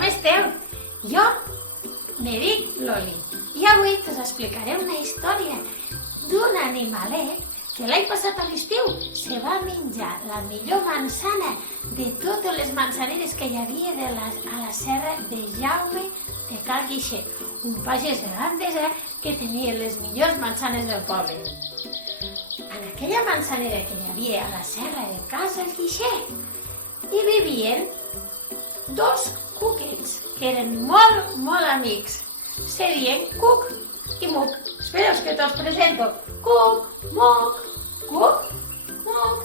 com esteu? Jo me dic Loli i avui us explicaré una història d'un animalet que l'any passat a l'estiu se va menjar la millor manzana de totes les manzaneres que hi havia a la serra de Jaume de Cal Guixer, un pagès de Gandesa que tenia les millors manzanes del poble. En aquella manzanera que hi havia a la serra de Cal Guixer hi vivien dos cuquets que eren molt, molt amics. Se deien Cuc i Muc. Espereu que te'ls presento. Cuc, Muc, Cuc, Muc.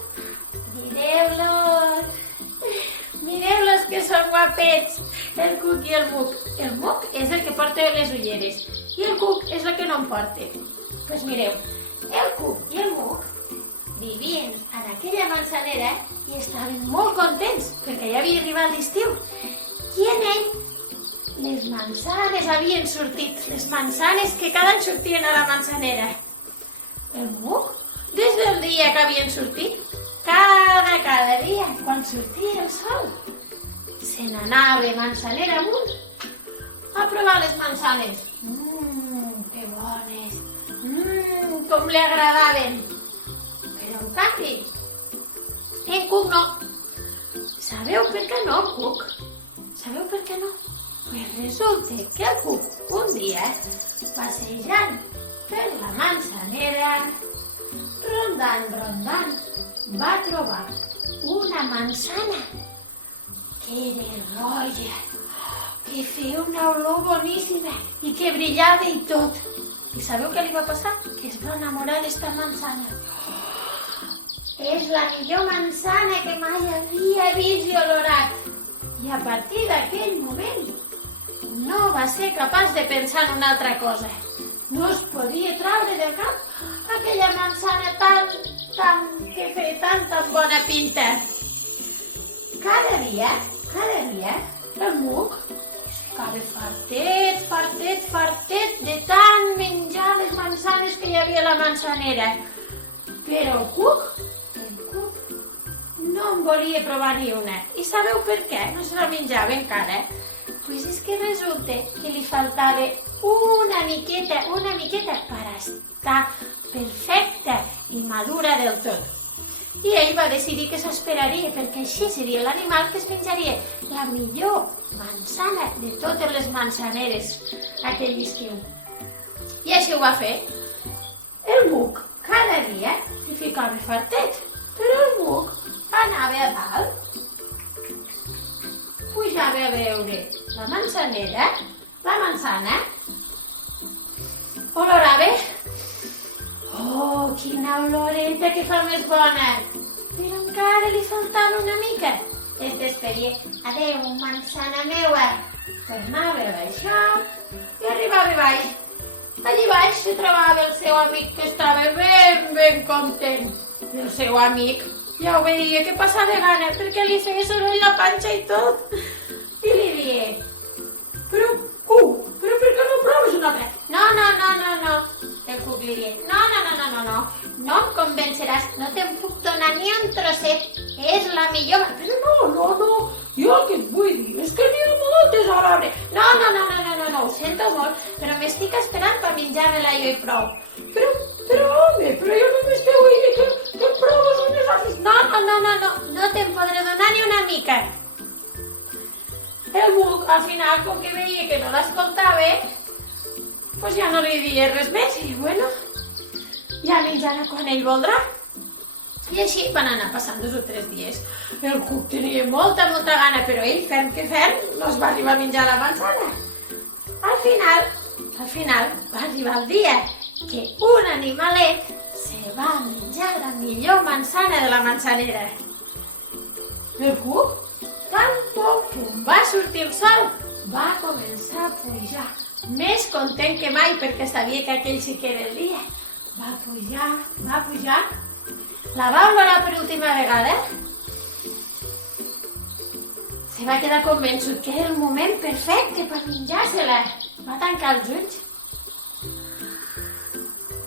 Mireu-los. Mireu-los que són guapets, el Cuc i el Muc. El Muc és el que porta les ulleres i el Cuc és el que no en porta. Doncs mireu, el Cuc i el Muc vivien en aquella manzanera i estaven molt contents perquè ja havia arribat l'estiu. I en ell les manzanes havien sortit, les manzanes que cada any sortien a la manzanera. El Muc, des del dia que havien sortit, cada dia, quan sortia el sol, se n'anava manzanera amunt a provar les manzanes. Que bones! Com li agradaven! Però en canvi, en Cuc no. Sabeu per què no, Cuc? Sabeu per què no? Pues resulta que el Cuc un dia, passejant per la manzanera, rondant, va trobar una manzana que era roja, que feia una olor boníssima i que brillava i tot. I sabeu què li va passar? Que es va enamorar d'esta manzana. És la millor manzana que mai havia vist i olorat. I a partir d'aquell moment no va ser capaç de pensar en una altra cosa. No es podia treure del cap aquella manzana que feia tan bona pinta. Cada dia, el Muc ficava fartet de tant menjar les manzanes que hi havia a la manzanera. Però el Cuc no en volia provar ni una. I sabeu per què? No se la menjava encara. Pues és que resulta que li faltava una miqueta per estar perfecta i madura del tot. I ell va decidir que s'esperaria, perquè així seria l'animal que es menjaria la millor manzana de totes les manzaneres aquell estiu. I així ho va fer. El Muc cada dia li ficava fartet, però el Muc anava a dalt, pujava a veure la manzanera, la manzana, olorava. Oh, quina oloreta que fa més bona! Però encara li faltava una mica. Et despedia. Adéu, manzana meua. Tornava a baixar i arribava a baix. Allí baix se trobava el seu amic que estava ben content. I el seu amic ja ho veia que passava gana perquè li feia soroll la panxa i tot. I li deia, però per què no proves una altra? No. El Cuc li deia, no em convenceràs, no te'n puc donar ni un trosset, és la millor. Però no, jo el que et vull dir és que n'hi ha moltes a l'arbre. No, ho sento molt, però m'estic esperant per menjar-me-la jo i prou. Però home, jo només te vull dir que proves unes altres. No te'n podré donar ni una mica. El Muc, al final, com que veia que no l'escoltava, pues ja no li dia res més. I bueno, ja menjarà quan ell voldrà. I així van anar passant 2 o 3 dies. El Cuc tenia molta gana, però ell, ferm no es va arribar a menjar la manzana. Al final, va arribar el dia que un animalet se va menjar la millor manzana de la manzanera. El Cuc, tan poc que va sortir el sol, va començar a pujar, més content que mai perquè sabia que aquell sí que era el dia. Va pujar, la va olorar per última vegada, se va quedar convençut que era el moment perfecte per menjar-se-la. Va tancar els ulls.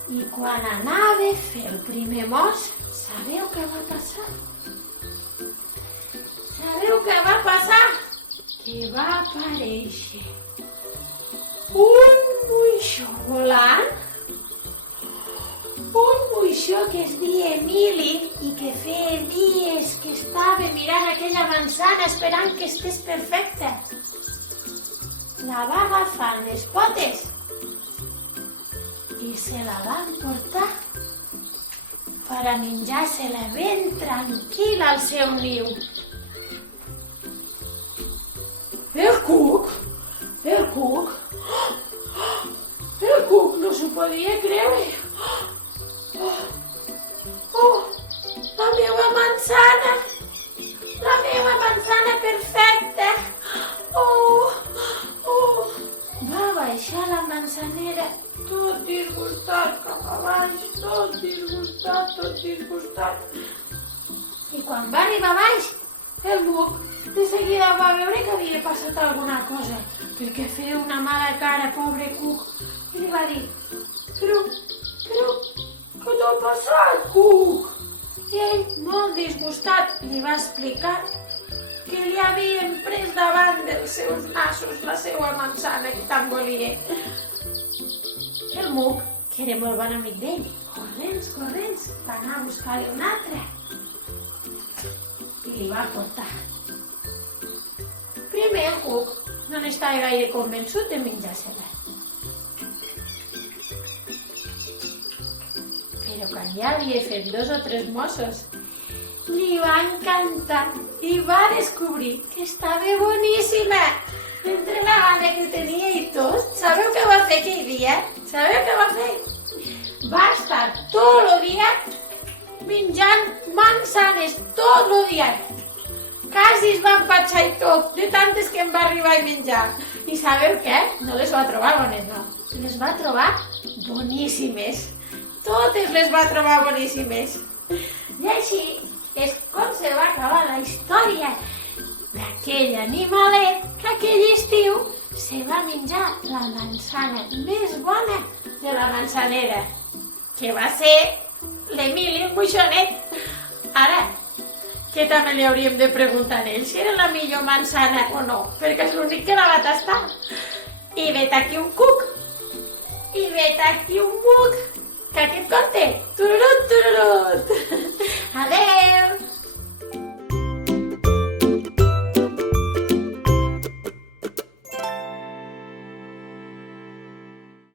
I quan anava a fer el primer mos, sabeu què va passar? que va aparèixer un moixó volant, un moixó que es deia Emili i que feia dies que estava mirant aquella manzana esperant que estés perfecta. La va agafar en les potes i se la va emportar per a menjar-se-la ben tranquil·la al seu niu. El cuc no s'ho podia creure. La meva manzana perfecta. Va baixar la manzanera tot disgustat cap a baix, tot disgustat. I quan va arribar a baix, el Buc de seguida va veure que havia passat alguna cosa, perquè feia una mala cara, pobre Cuc, i li va dir: Però, què t'ha passat, Cuc? I ell, molt disgustat, li va explicar que li havien pres davant dels seus nassos la seva manzana que tant volia. El Muc, que era molt bon amic d'ell, corrents, va anar a buscar-li una altra i li va portar. Primer el Cuc no n'estava gaire convençut de menjar-se-la. Però quan ja havia fet 2 o 3 mossos, li va encantar i va descobrir que estava boníssima. Entre la gana que tenia i tot, sabeu què va fer aquell dia? Va estar tot el dia menjant manzanes, tot el dia. Quasi es va empatxar i tot, de tantes que em va arribar a menjar. I sabeu què? No les va trobar bones, no. Les va trobar boníssimes. Totes les va trobar boníssimes. I així és com se va acabar la història d'aquell animalet que aquell estiu se va menjar la manzana més bona de la manzanera, que va ser l'Emili, el moixonet. Ara, que també li hauríem de preguntar a ell si era la millor manzana o no, perquè és l'únic que la va tastar. I vet aquí un Cuc, i vet aquí un Buc, que aquest conte, tururut. Adeu!